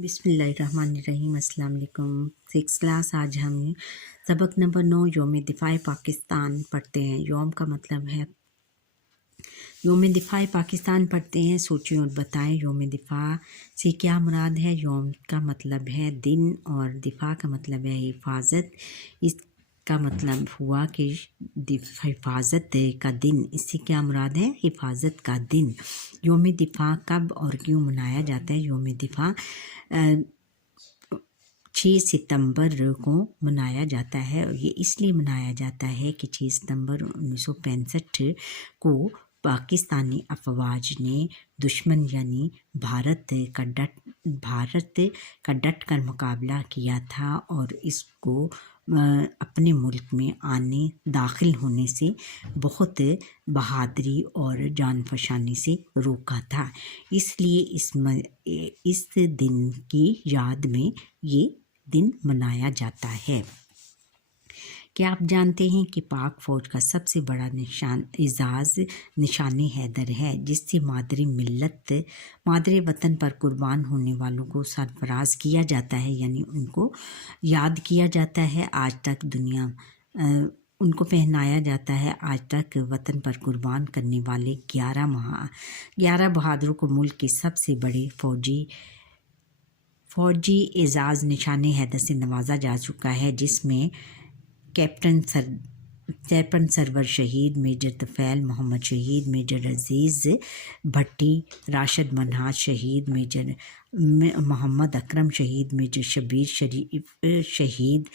बिस्मिल्लाहिर्रहमानिर्रहीम। अस्सलाम वालेकुम। 6 क्लास आज हम सबक नंबर 9 यौम दिफ़ाए पाकिस्तान पढ़ते हैं। यौम दिफ़ाए पाकिस्तान पढ़ते हैं। सोचिए और बताएं यौम दिफ़ा से क्या मुराद है। यौम का मतलब है दिन और दिफ़ा का मतलब है हिफाजत। इसका मतलब हुआ कि हिफाजत का दिन, इससे क्या मुराद है, हिफाजत का दिन। यौम दिफ़ा कब और क्यों मनाया जाता है। यौम दिफ़ा 6 सितंबर को मनाया जाता है। और ये इसलिए मनाया जाता है कि 6 सितंबर 1965 को पाकिस्तानी अफवाज ने दुश्मन यानी भारत का डट कर मुकाबला किया था और इसको अपने मुल्क में दाखिल होने से बहुत बहादुरी और जान फशानी से रोका था। इसलिए इस दिन की याद में ये दिन मनाया जाता है। क्या आप जानते हैं कि पाक फ़ौज का सबसे बड़ा निशान हैदर है, जिससे मादरे वतन पर कुर्बान होने वालों को सरफराज किया जाता है, यानी उनको याद किया जाता है। आज तक उनको पहनाया जाता है। आज तक वतन पर कुर्बान करने वाले 11 बहादुरों को मुल्क के सबसे बड़े फौजी एजाज़ निशान हैदर से नवाजा जा चुका है, जिसमें कैप्टन सरवर शहीद, मेजर तफ़ैल मोहम्मद शहीद, मेजर अजीज़ भट्टी, राशिद मनहाज शहीद, मेजर मोहम्मद अकरम शहीद, मेजर शबीर शरीफ शहीद,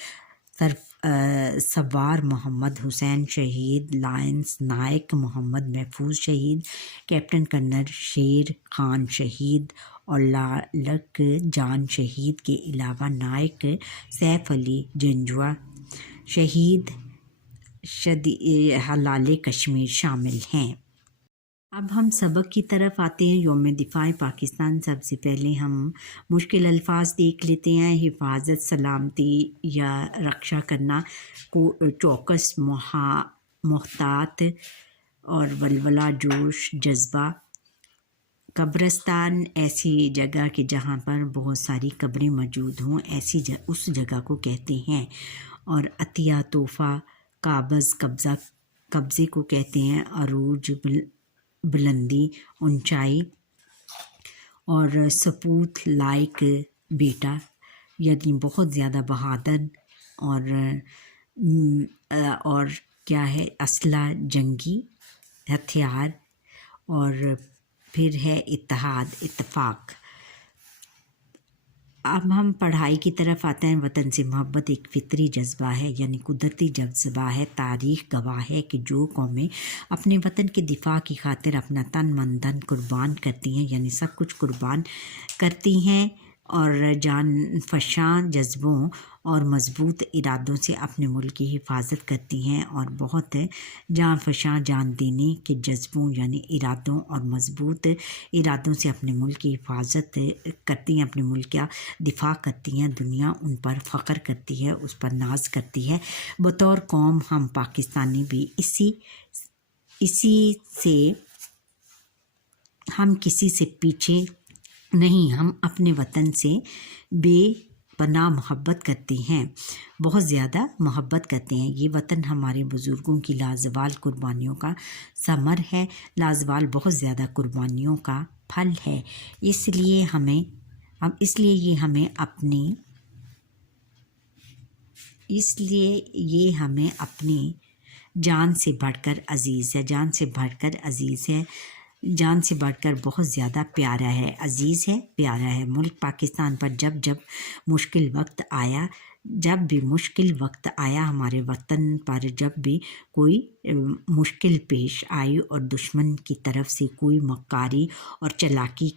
सवार मोहम्मद हुसैन शहीद, लायंस नायक मोहम्मद महफूज शहीद, कैप्टन कर्नल शेर खान शहीद और लालक जान शहीद के अलावा नायक सैफ अली जंजुआ शहीद, हलाले कश्मीर शामिल हैं। अब हम सबक की तरफ आते हैं। यौम दिफ़ाए पाकिस्तान, सबसे पहले हम मुश्किल अल्फाज देख लेते हैं। हिफाजत, सलामती या रक्षा करना को चौकस, मोहतात और वलवला, जोश, जज्बा। कब्रिस्तान, ऐसी जगह कि जहाँ पर बहुत सारी कब्रें मौजूद हों, उस जगह को कहते हैं। और अतिया, तोहफ़ा, काबज़, कब्ज़े को कहते हैं। अरूज, बुलंदी, ऊंचाई। और सपूत, लाइक, बेटा, यानी बहुत ज़्यादा बहादुर। और क्या है, असला, जंगी हथियार। और फिर है इत्तेहाद, इत्तेफाक। अब हम पढ़ाई की तरफ आते हैं। वतन से मोहब्बत एक फितरी जज्बा है, यानी कुदरती जज्बा है। तारीख़ गवाह है कि जो कौमें अपने वतन के दिफा की खातिर अपना तन मन धन कुर्बान करती हैं, यानी सब कुछ कुर्बान करती हैं, और जान फशां जज्बों और मजबूत इरादों से अपने मुल्क की हिफाजत करती हैं, और बहुत जान फशां, जान देने के जज्बों यानी इरादों और मजबूत इरादों से अपने मुल्क की हिफाजत करती हैं, अपने मुल्क का दिफा करती हैं। दुनिया उन पर फ़ख्र करती है, उस पर नाज करती है। बतौर कौम हम पाकिस्तानी भी इसी से हम किसी से पीछे नहीं, हम अपने वतन से बेपनाह मोहब्बत करते हैं, बहुत ज़्यादा मोहब्बत करते हैं। ये वतन हमारे बुज़ुर्गों की लाजवाल कुर्बानियों का समर है, लाजवाल बहुत ज़्यादा कुर्बानियों का फल है। इसलिए ये हमें अपनी जान से बढ़कर अज़ीज़ है, जान से बढ़कर अज़ीज़ है, जान से बढ़कर बहुत ज़्यादा प्यारा है, अज़ीज़ है, प्यारा है। मुल्क पाकिस्तान पर जब भी मुश्किल वक्त आया, हमारे वतन पर जब भी कोई मुश्किल पेश आई और दुश्मन की तरफ से कोई मक्कारी और चलाकी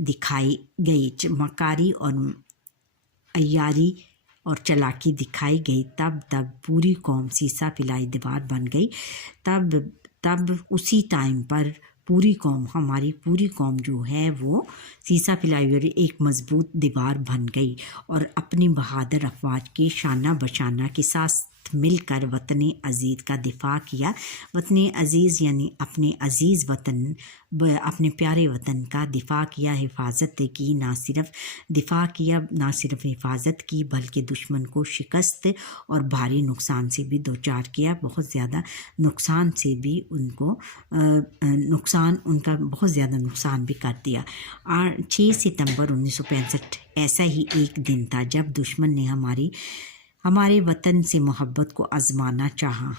दिखाई गई, मक्कारी और अय्यारी और चलाकी दिखाई गई, तब पूरी कौम सीसा पिलाई दीवार बन गई। तब उसी टाइम पर हमारी पूरी कौम जो है वो सीसा पिलाई हुई एक मजबूत दीवार बन गई, और अपनी बहादुर अफवाज के शाना बशाना के साथ مل کر وطن عزیز کا دفاع کیا۔ وطن عزیز یعنی اپنے عزیز وطن، اپنے پیارے وطن کا دفاع کیا، حفاظت کی، نہ صرف دفاع کیا، نہ صرف حفاظت کی بلکہ دشمن کو شکست اور بھاری نقصان سے بھی دوچار کیا۔ بہت زیادہ نقصان سے بھی ان کا بہت زیادہ نقصان بھی کر دیا۔ 6 ستمبر 1965 ایسا ہی ایک دن تھا جب دشمن نے ہمارے وطن سے محبت کو آزمانا چاہا،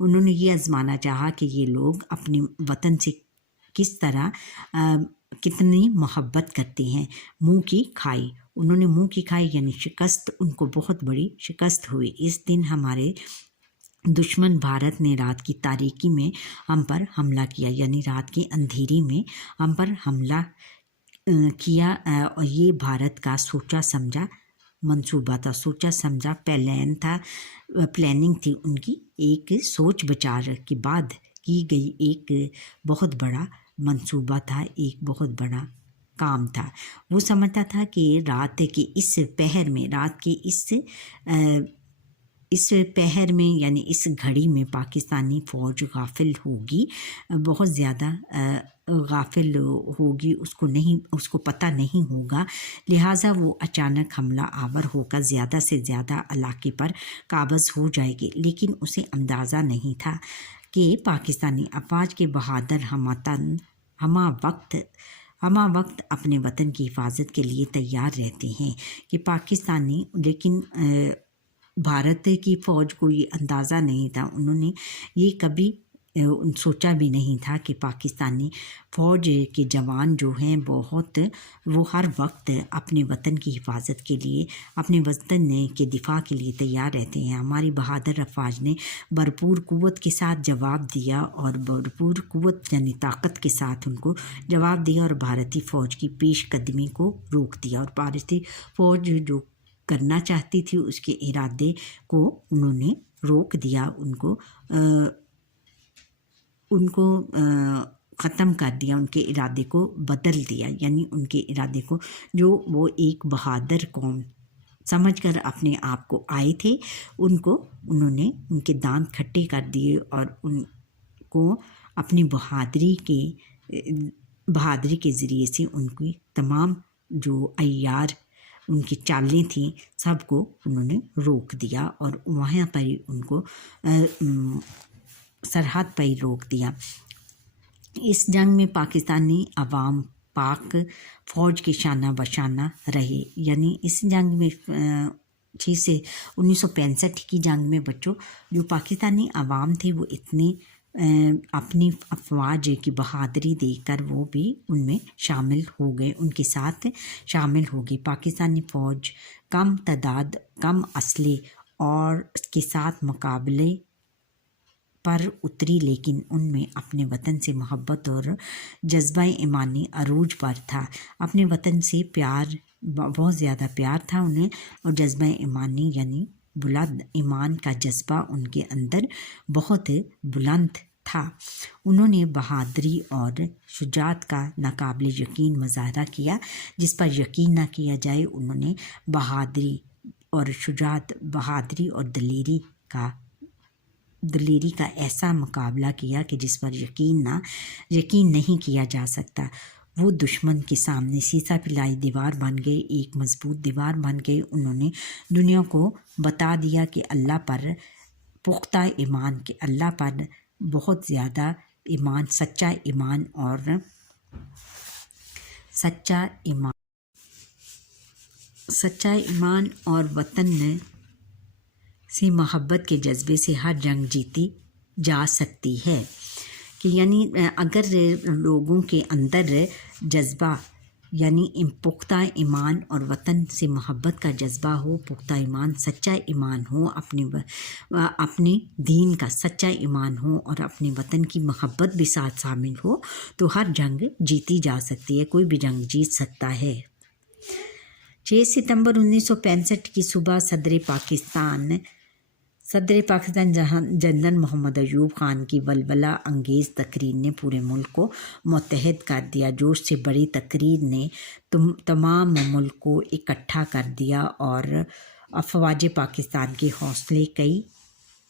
انہوں نے یہ آزمانا چاہا کہ یہ لوگ اپنے وطن سے کس طرح کتنی محبت کرتے ہیں۔ منہ کی کھائی، انہوں نے منہ کی کھائی یعنی شکست، ان کو بہت بڑی شکست ہوئی۔ اس دن ہمارے دشمن بھارت نے رات کی تاریکی میں ہم پر حملہ کیا، یعنی رات کی اندھیری میں ہم پر حملہ کیا، اور یہ بھارت کا سوچا سمجھا منصوبہ تھا، سوچا سمجھا پلان تھا، پلاننگ تھی ان کی، ایک سوچ بچار کے بعد کی گئی ایک بہت بڑا منصوبہ تھا، ایک بہت بڑا کام تھا۔ وہ سمجھتا تھا کہ رات کے اس پہر میں یعنی اس گھڑی میں پاکستانی فوج غافل ہوگی، بہت زیادہ غافل ہوگی، اس کو پتہ نہیں ہوگا، لہٰذا وہ اچانک حملہ آور ہو کر زیادہ سے زیادہ علاقے پر قابض ہو جائے گی۔ لیکن اسے اندازہ نہیں تھا کہ پاکستانی افواج کے بہادر ہمہ وقت اپنے وطن کی حفاظت کے لیے تیار رہتے ہیں کہ لیکن بھارت کی فوج کو یہ اندازہ نہیں تھا، انہوں نے یہ کبھی سوچا بھی نہیں تھا کہ پاکستانی فوج کے جوان جو ہیں وہ ہر وقت اپنے وطن کی حفاظت کے لیے، اپنے وطن کے دفاع کے لیے تیار رہتے ہیں۔ ہماری بہادر افواج نے بھرپور قوت کے ساتھ جواب دیا، اور بھرپور قوت یعنی طاقت کے ساتھ ان کو جواب دیا، اور بھارتی فوج کی پیش قدمی کو روک دیا، اور بھارتی فوج جو کرنا چاہتی تھی اس کے ارادے کو انہوں نے روک دیا، ان کو ختم کر دیا، ان کے ارادے کو بدل دیا، یعنی ان کے ارادے کو جو وہ ایک بہادر قوم سمجھ کر اپنے آپ کو آئے تھے، انہوں نے ان کے دانت کھٹے کر دیے، اور ان کو اپنی بہادری کے ذریعے سے ان کی تمام جو عیار ان کی چالیں تھیں سب کو انہوں نے روک دیا، اور وہاں پر ہی ان کو سرحد پر ہی روک دیا۔ اس جنگ میں پاکستانی عوام پاک فوج کے شانہ بشانہ رہے، یعنی اس جنگ میں 1965 کی جنگ میں بچوں جو پاکستانی عوام تھے وہ اتنے اپنی افواج کی بہادری دیکھ کر وہ بھی ان میں شامل ہو گئے، ان کے ساتھ شامل ہو گئی۔ پاکستانی فوج کم تعداد، کم اسلحے اور اس کے ساتھ مقابلے پر اتری، لیکن ان میں اپنے وطن سے محبت اور جذبہ ایمانی عروج پر تھا۔ اپنے وطن سے پیار، بہت زیادہ پیار تھا انہیں، اور جذبہ ایمانی یعنی بلند ایمان کا جذبہ ان کے اندر بہت بلند تھا۔ انہوں نے بہادری اور شجاعت کا ناقابل یقین مظاہرہ کیا، جس پر یقین نہ کیا جائے۔ انہوں نے بہادری اور شجاعت، بہادری اور دلیری کا ایسا مقابلہ کیا کہ جس پر یقین نہیں کیا جا سکتا۔ وہ دشمن کے سامنے سیسا پلائی دیوار بن گئے، ایک مضبوط دیوار بن گئے۔ انہوں نے دنیا کو بتا دیا کہ اللہ پر پختہ ایمان، کہ اللہ پر بہت زیادہ ایمان، سچا ایمان اور وطن سے محبت کے جذبے سے ہر جنگ جیتی جا سکتی ہے، کہ یعنی اگر لوگوں کے اندر جذبہ یعنی پختہ ایمان اور وطن سے محبت کا جذبہ ہو، پختہ ایمان، سچا ایمان ہو، اپنے دین کا سچا ایمان ہو، اور اپنے وطن کی محبت بھی ساتھ شامل ہو، تو ہر جنگ جیتی جا سکتی ہے، کوئی بھی جنگ جیت سکتا ہے۔ 6 ستمبر 1965 کی صبح صدر پاکستان جنرل محمد ایوب خان کی ولولہ انگیز تقریر نے پورے ملک کو متحد کر دیا۔ جوش سے بڑی تقریر نے تمام ملک کو اکٹھا کر دیا، अफवाज पाकिस्तान के हौसले कई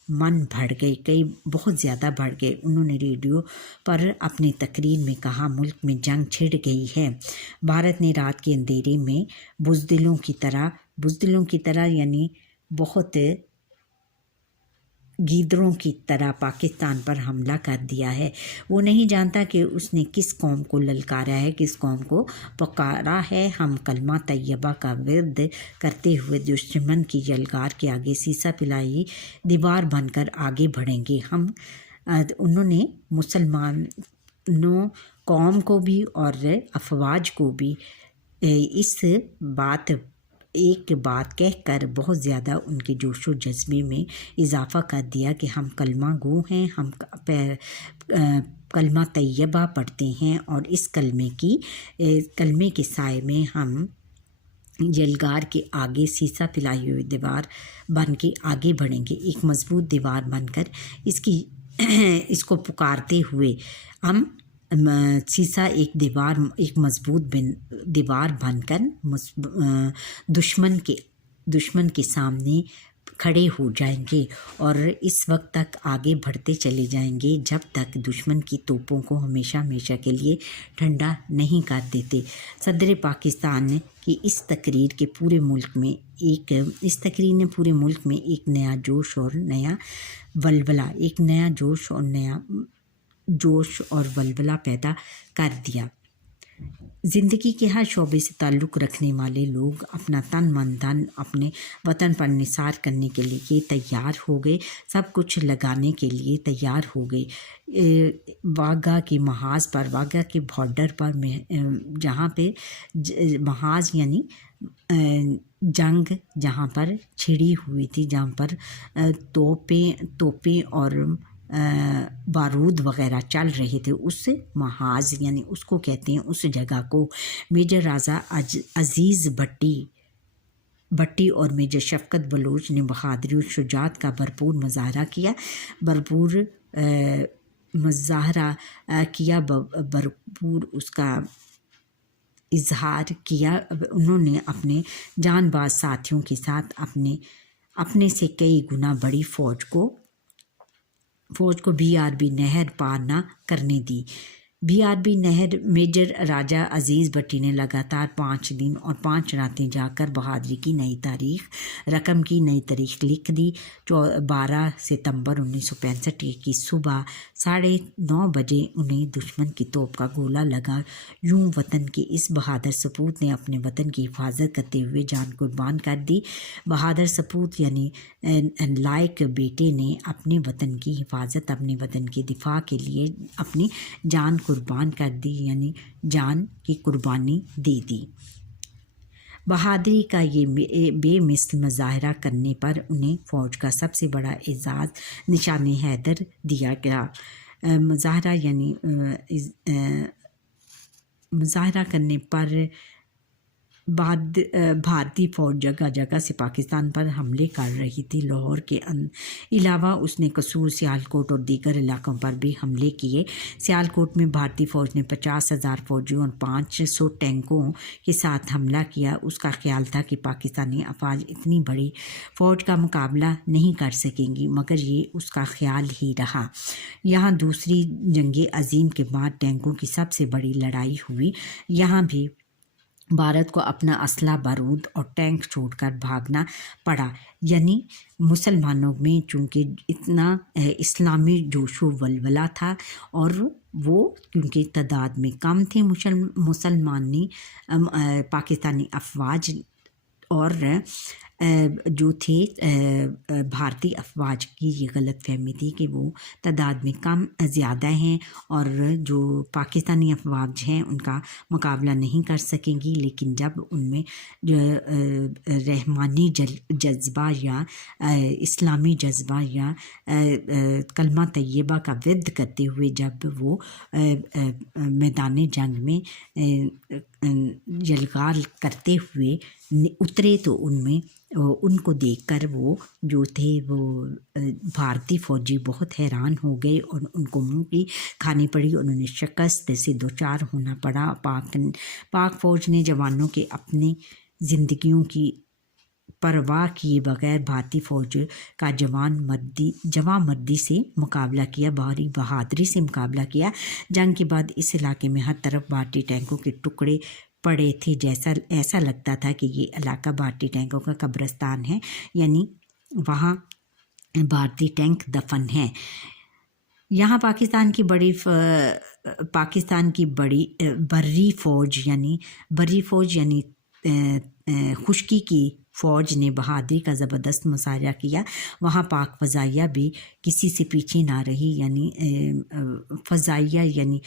मन बढ़ गए, कई बहुत ज़्यादा बढ़ गए। उन्होंने रेडियो पर अपनी तकरीर में कहा, मुल्क में जंग छिड़ गई है। भारत ने रात के अंधेरे में बुज़दिलों की तरह यानी बहुत गीदड़ों की तरह पाकिस्तान पर हमला कर दिया है। वो नहीं जानता कि उसने किस कौम को ललकारा है, किस कौम को पुकारा है। हम कलमा तैयबा का विर्द करते हुए दुश्मन की यलगार के आगे सीसा पिलाई दीवार बनकर आगे बढ़ेंगे। उन्होंने मुसलमानों कौम को भी और अफवाज को भी एक बात कहकर बहुत ज़्यादा उनके जोशो जज्बे में इजाफ़ा कर दिया कि हम कलमा गो हैं, हम कलमा तैयबा पढ़ते हैं और इस कलमे के साए में हम यलगार के आगे सीसा पिलाई हुई दीवार बन के आगे बढ़ेंगे। एक मजबूत दीवार बनकर इसको पुकारते हुए हम सीसा एक मजबूत दीवार बनकर दुश्मन के सामने खड़े हो जाएंगे और इस वक्त तक आगे बढ़ते चले जाएंगे जब तक दुश्मन की तोपों को हमेशा के लिए ठंडा नहीं कर देते। सदर पाकिस्तान की इस तकरीर ने पूरे मुल्क में एक नया जोश और वल्वला पैदा कर दिया। ज़िंदगी के हर शोबे से ताल्लुक़ रखने वाले लोग अपना तन मन धन अपने वतन पर निसार करने के लिए तैयार हो गए, सब कुछ लगाने के लिए तैयार हो गए। वाघा के महाज पर, वाघा के बॉर्डर पर जहाँ पे महाज यानी जंग जहाँ पर छिड़ी हुई थी, जहाँ पर तोपें और बारूद वग़ैरह चल रहे थे, उस महाज यानी उसको कहते हैं, उस जगह को मेजर राजा अजीज़ भट्टी और मेजर शफ़क़त बलोच ने बहादुरी और शुजात का भरपूर मुजाहरा किया, भरपूर उसका इजहार किया। उन्होंने अपने जानबाज साथियों के साथ अपने से कई गुना बड़ी फ़ौज को BRB नहर पार न करने दी। BRB नहर मेजर राजा अजीज़ भट्टी ने लगातार 5 दिन और 5 रातें जाकर बहादुरी की रकम की नई तारीख लिख दी। 12 सितंबर 1965 की सुबह 9:30 बजे उन्हें दुश्मन की तोप का गोला लगा। यूं वतन के इस बहादुर सपूत ने अपने वतन की हिफाजत करते हुए जान कुर्बान कर दी। बहादुर सपूत यानी लायक बेटे ने अपने वतन की हिफाजत, अपने वतन के दिफा के लिए अपनी जान कुर्बान कर दी, यानी जान की कुर्बानी दे दी। बहादुरी का ये बेमिसल मुजाहरा करने पर उन्हें फ़ौज का सबसे बड़ा एजाज़ निशान हैदर दिया गया। मुजाहरा करने पर भारतीय फ़ौज जगह जगह से पाकिस्तान पर हमले कर रही थी। लाहौर के अलावा उसने कसूर, सियालकोट और दीगर इलाकों पर भी हमले किए। सियालकोट में भारतीय फ़ौज ने 50,000 फ़ौजियों और 500 टैंकों के साथ हमला किया। उसका ख्याल था कि पाकिस्तानी अफवाज इतनी बड़ी फ़ौज का मुकाबला नहीं कर सकेंगी, मगर ये उसका ख्याल ही रहा। यहाँ दूसरी जंग अजीम के बाद टैंकों की सबसे बड़ी लड़ाई हुई। यहाँ भी भारत को अपना असला, बारूद और टैंक छोड़कर भागना पड़ा। यानी मुसलमानों में चूँकि इतना इस्लामी जोशो वल्वला था और वो क्योंकि तादाद में कम थे पाकिस्तानी अफवाज और जो थे भारतीय अफवाज की ये गलत फहमी थी कि वो तादाद में कम ज़्यादा हैं और जो पाकिस्तानी अफवाज हैं उनका मुकाबला नहीं कर सकेंगी। लेकिन जब उनमें रहमानी जज्बा या इस्लामी जज्बा या कलमा तैयबा का विर्द करते हुए जब वो मैदान जंग में यलगार करते हुए उतरे तो उनको देखकर वो जो थे वो भारतीय फ़ौजी बहुत हैरान हो गए और उनको मुँह की खानी पड़ी। उन्होंने शिकस्त से दो चार होना पड़ा। पाक फ़ौज ने जवानों के अपनी ज़िंदगियों की परवाह किए बगैर भारतीय फौज का जवां मर्दी से मुकाबला किया, भारी बहादुरी से मुकाबला किया। जंग के बाद इस इलाके में हर तरफ भारतीय टैंकों के टुकड़े पड़े थे, ऐसा लगता था कि ये इलाका भारतीय टैंकों का कब्रिस्तान है, यानी वहाँ भारतीय टैंक दफन है। यहाँ पाकिस्तान की बर्री फौज यानी खुश्की की फ़ौज ने बहादुरी का ज़बरदस्त मुजाहरा किया। वहाँ पाक फ़ज़ाइया भी किसी से पीछे ना रही, यानी फ़ज़ाइया यानी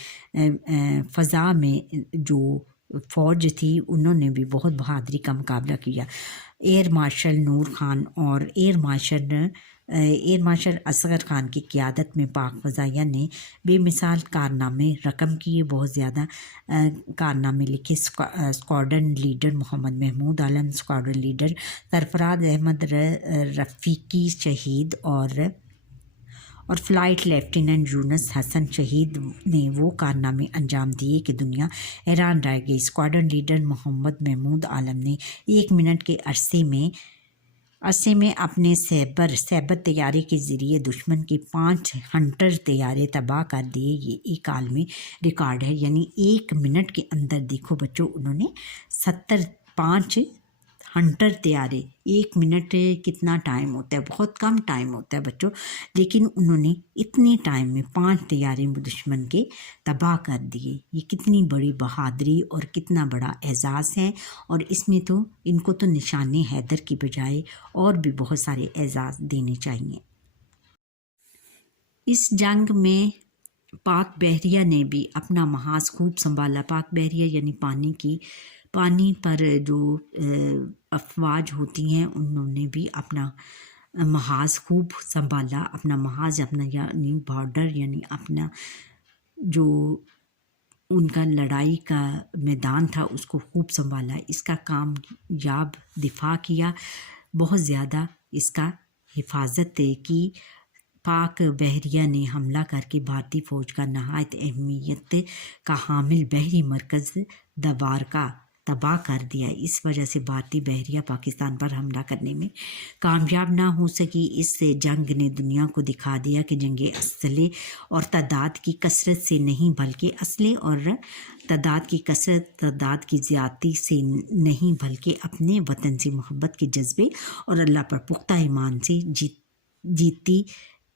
फ़ज़ा में जो फ़ौज थी उन्होंने भी बहुत बहादुरी का मुकाबला किया। एयर मार्शल नूर खान और एयर मार्शल असगर खान की क़यादत में पाक फ़ज़ाइया ने बेमिसाल कारनामे रकम किए, बहुत ज़्यादा कारनामे लिखे। Squadron leader Mohammad Mahmood Alam, squadron leader Sarfaraz Ahmad Rafiqui शहीद और फ़्लाइट लेफ्टिनेंट यूनुस हसन शहीद ने वो कारनामे अंजाम दिए कि दुनिया हैरान रह गई। स्क्वाड्रन लीडर मोहम्मद महमूद आलम ने 1 मिनट के अरसे में अपने सैबर तैयारी के ज़रिए दुश्मन के 5 हंटर तैयारे तबाह कर दिए। ये एक आलमी रिकॉर्ड है, यानी 1 मिनट के अंदर देखो बच्चों उन्होंने 5 हंटर तैयारे। 1 मिनट कितना टाइम होता है, बहुत कम टाइम होता है बच्चों, लेकिन उन्होंने इतने टाइम में 5 तैयारे दुश्मन के तबाह कर दिए। ये कितनी बड़ी बहादुरी और कितना बड़ा एजाज़ है, और इसमें तो इनको तो निशाने हैदर की बजाय और भी बहुत सारे एजाज़ देने चाहिए। इस जंग में पाक बहरिया ने भी अपना महाज खूब संभाला। पाक बहरिया यानी पानी पर जो अफवाज होती हैं उन्होंने भी अपना महाज खूब संभाला। अपना यानी बॉर्डर यानी अपना जो उनका लड़ाई का मैदान था उसको खूब संभाला। इसका कामयाब दिफा किया, बहुत ज़्यादा इसका हिफाजत की। पाक बहरिया ने हमला करके भारतीय फ़ौज का नहायत अहमियत का हामिल बहरी मरकज़ दवार का तबाह कर दिया। इस वजह से भारतीय बहरिया पाकिस्तान पर हमला करने में कामयाब ना हो सकी। इस जंग ने दुनिया को दिखा दिया कि जंगे असले और तादाद की कसरत से नहीं, बल्कि असले और तादाद की ज़्यादती से नहीं, बल्कि अपने वतन से मोहब्बत के जज्बे और अल्लाह पर पुख्ता ईमान से जीती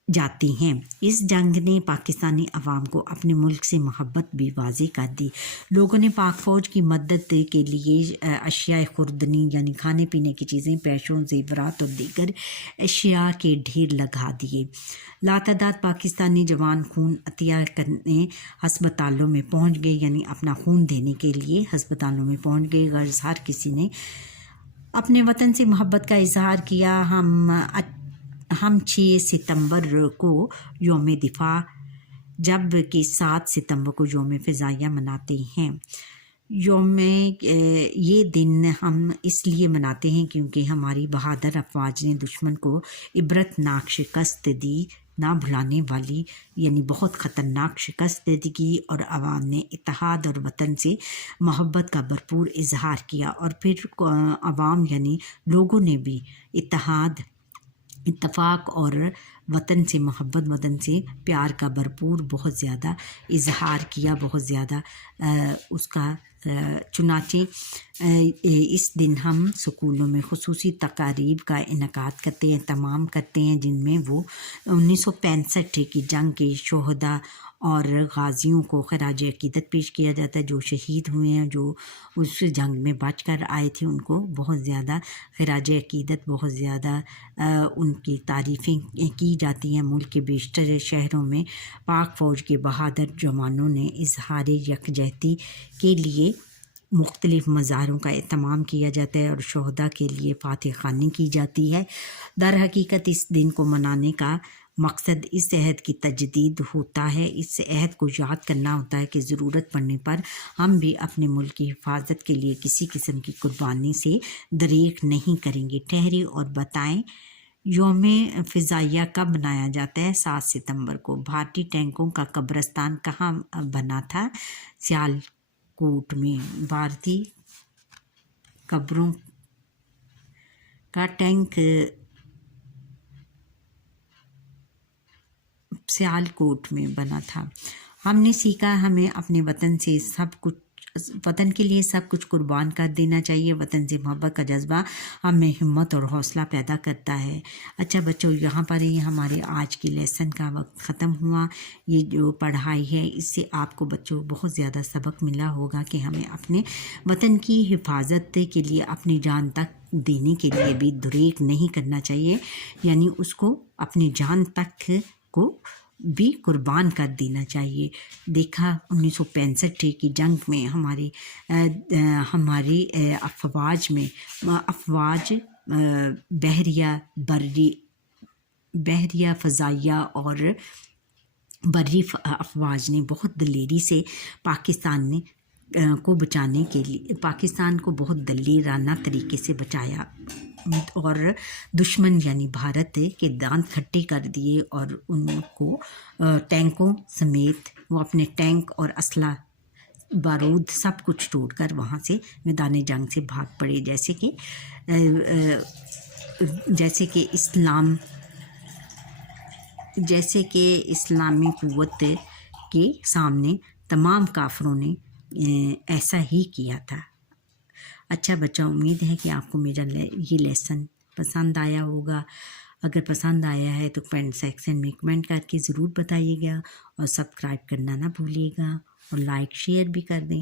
जाती हैं। इस जंग ने पाकिस्तानी अवाम को अपने मुल्क से मोहब्बत भी वाज़ेह कर दी। लोगों ने पाक फ़ौज की मदद के लिए अशिया खुर्दनी यानी खाने पीने की चीज़ें, पैसों, ज़ेवरात और दीगर अशिया के ढेर लगा दिए। लातादाद पाकिस्तानी जवान खून अतिया करने हस्पतालों में पहुँच गए, यानी अपना खून देने के लिए हस्पतालों में पहुँच गए। गर्ज हर किसी ने अपने वतन से मोहब्बत का इजहार किया। हम 6 सितंबर को यौम दिफा जबकि 7 सितंबर को यौम फ़ज़ाइया मनाते हैं। ये दिन हम इसलिए मनाते हैं क्योंकि हमारी बहादुर अफवाज ने दुश्मन को इबरतनाक शिकस्त दी, ना भुलाने वाली, यानी बहुत ख़तरनाक शिकस्त दी, और आवाम ने इत्तेहाद और वतन से मोहब्बत का भरपूर इजहार किया। और फिर आवाम यानी लोगों ने भी इत्तफ़ाक़ और वतन से मोहब्बत, वतन से प्यार का भरपूर बहुत ज़्यादा इजहार किया, बहुत ज़्यादा उसका चुनाचे इस दिन हम स्कूलों में खुसूसी तकारीब का इनकाद करते हैं, तमाम करते हैं, जिनमें वो 1965 की जंग के शोहदा और गाजियों को खराज अकीदत पेश किया जाता है। जो शहीद हुए हैं, जो उस जंग में बच कर आए थे, उनको बहुत ज़्यादा खराज अकीदत, बहुत ज़्यादा उनकी तारीफ़ें की जाती हैं। मुल्क के बेशतर शहरों में पाक फ़ौज के बहादुर जवानों ने इजहार यकजहती के लिए मुख्तलिफ़ मज़ारों का एहतमाम किया जाता है और शोहदा के लिए फ़ातिह ख़्वानी की जाती है। दर हकीकत इस दिन को मनाने का मकसद इस अहद की तजदीद होता है, इस अहद को याद करना होता है कि ज़रूरत पड़ने पर हम भी अपने मुल्क की हिफाजत के लिए किसी किस्म की कुर्बानी से दरेक नहीं करेंगे। ठहरिए और बताएं, यौम फ़ज़ाइया कब मनाया जाता है? 7 सितंबर को। भारतीय टैंकों का कब्रिस्तान कहाँ बना था? सियालकोट में। भारतीय कब्रों का टैंक सियालकोट में बना था। हमने सीखा हमें अपने वतन से सब कुछ, वतन के लिए सब कुछ कुर्बान कर देना चाहिए। वतन से मोहब्बत का जज्बा हमें हिम्मत और हौसला पैदा करता है। अच्छा बच्चों, यहाँ पर ही हमारे आज की लेसन का वक्त ख़त्म हुआ। ये जो पढ़ाई है इससे आपको बच्चों बहुत ज़्यादा सबक मिला होगा कि हमें अपने वतन की हिफाजत के लिए अपनी जान तक देने के लिए भी दुरेक नहीं करना चाहिए, यानी उसको अपनी जान तक को भी कुर्बान कर देना चाहिए। देखा 1965 की जंग में हमारी अफवाज में बहरिया फ़ज़ाइया और बर्री अफवाज ने बहुत दिलेरी से पाकिस्तान को बचाने के लिए पाकिस्तान को बहुत दलेराना तरीके से बचाया और दुश्मन यानी भारत के दांत खट्टे कर दिए और उनको टैंकों समेत वो अपने टैंक और असला बारूद सब कुछ तोड़कर वहाँ से मैदान जंग से भाग पड़े। जैसे कि इस्लामी कुव्वत के सामने तमाम काफरों ने ऐसा ही किया था। अच्छा बच्चा, उम्मीद है कि आपको मेरा ये लेसन पसंद आया होगा। अगर पसंद आया है तो कमेंट सेक्शन में कमेंट करके ज़रूर बताइएगा और सब्सक्राइब करना ना भूलिएगा और लाइक शेयर भी कर दें।